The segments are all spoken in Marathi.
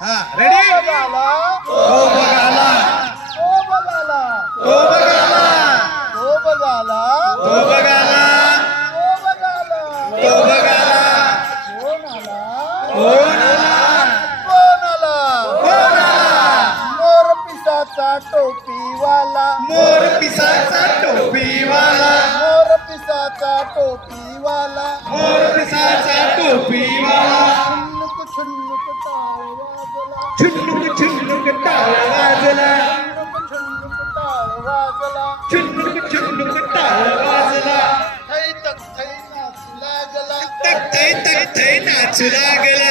हा रेडी बघाला तो बघाला तो बघाला तो बघाला तो बघाला तो बघाला तो बघाला तो बघाला कोण आला कोण आला कोण आला मोर पिसाचा टोपीवाला मोर पिसाचा टोपीवाला मोर पिसाचा टोपीवाला मोर पिसाचा टोपीवाला छुन्नुक टाळ वाजला छुन्नुक छुन्नुक टाळ वाजला छुन्नुक टाळ वाजला छुन्नुक छुन्नुक टाळ वाजला थै तक थै नाचू लागला तक थै नाचू लागला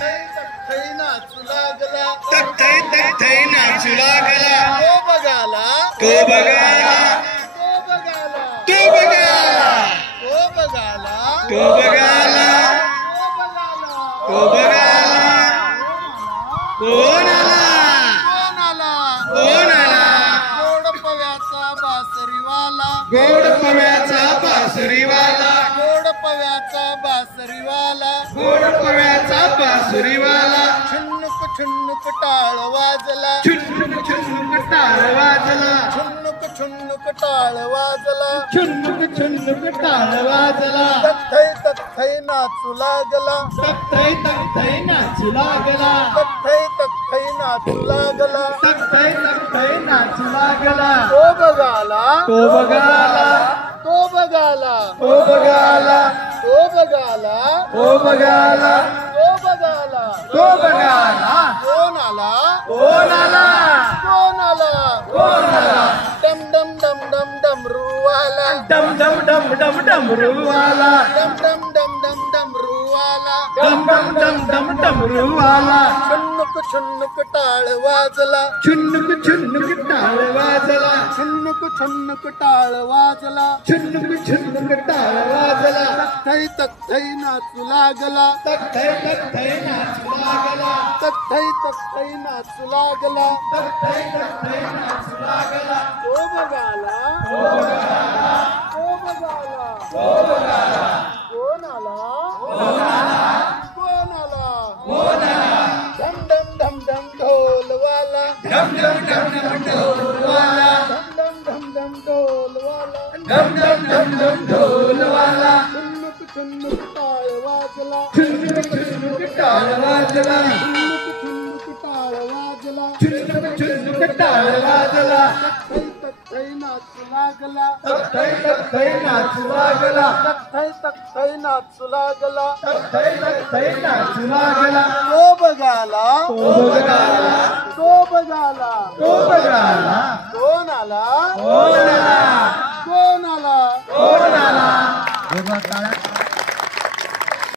थै तक थै नाचू लागला तक थै नाचू लागला तो बघाला तो बघाला तो बघाला तो बघाला तो बघाला तो बघाला तो बघाला तो बघाला कोण आला कोण आला कोण आला गोड पव्याचा बासरीवाला गोड पव्याचा बासुरीवाला गोड पव्याचा बासरीवाला गोड पव्याचा बासुरीवाला छुन्नुक छुन्नुक टाळ वाजला छुन्नुक छुन्नुक टाळ वाजला छुन्नुक छुन्नुक टाळ वाजला छुन्नुक छुन्नुक टाळ वाजला तथै तथै नाचू लागला तक थै नाचू लागला तथै तथै नाचू लागला तक थै नाचू लागला तो बघाला तो बघाला तो बघाला तो बघाला तो बघाला तो बघाला तो बघाला तो बघाला कोण आला कोण आला कोण आला कोण आला डम डम डम डम डमरूवाला डम डम डम डम डमरूवाला डम डम डम डम डमरूवाला डम डम डम डम डमरूवाला छुन्नुक छुन्नुक टाळ वाजला छुन्नुक छुन्नुक टाळ वाजला छुन्नुक छुन्नुक टाळ वाजला छुन्नुक छुन्नुक टाळ वाजला तथै तथै नाचू लागला तक थै नाचू लागला तथै तथै नाचू लागला तक थै नाचू लागला तो बघाला तो बघाला तो बघाला तो बघाला कोण आला कोण आला कोण आला कोण आला डम डम डम डम ढोलवाला डम डम डम डम ढोलवाला डम डम डम डम ढोलवाला डम डम डम डम ढोलवाला छुन्नुक छुन्नुक टाळ वाजला छुन्नुक छुन्नुक टाळ वाजला छुन्नुक छुन्नुक टाळ वाजला छुन्नुक छुन्नुक टाळ वाजला तथै तथै नाचू लागला तक थै नाचू लागला तथै तथै नाचू लागला तक थै नाचू लागला तो बघाला तो बघाला तो बघाला तो बघाला कोण आला कोण आला कोण आला कोण आला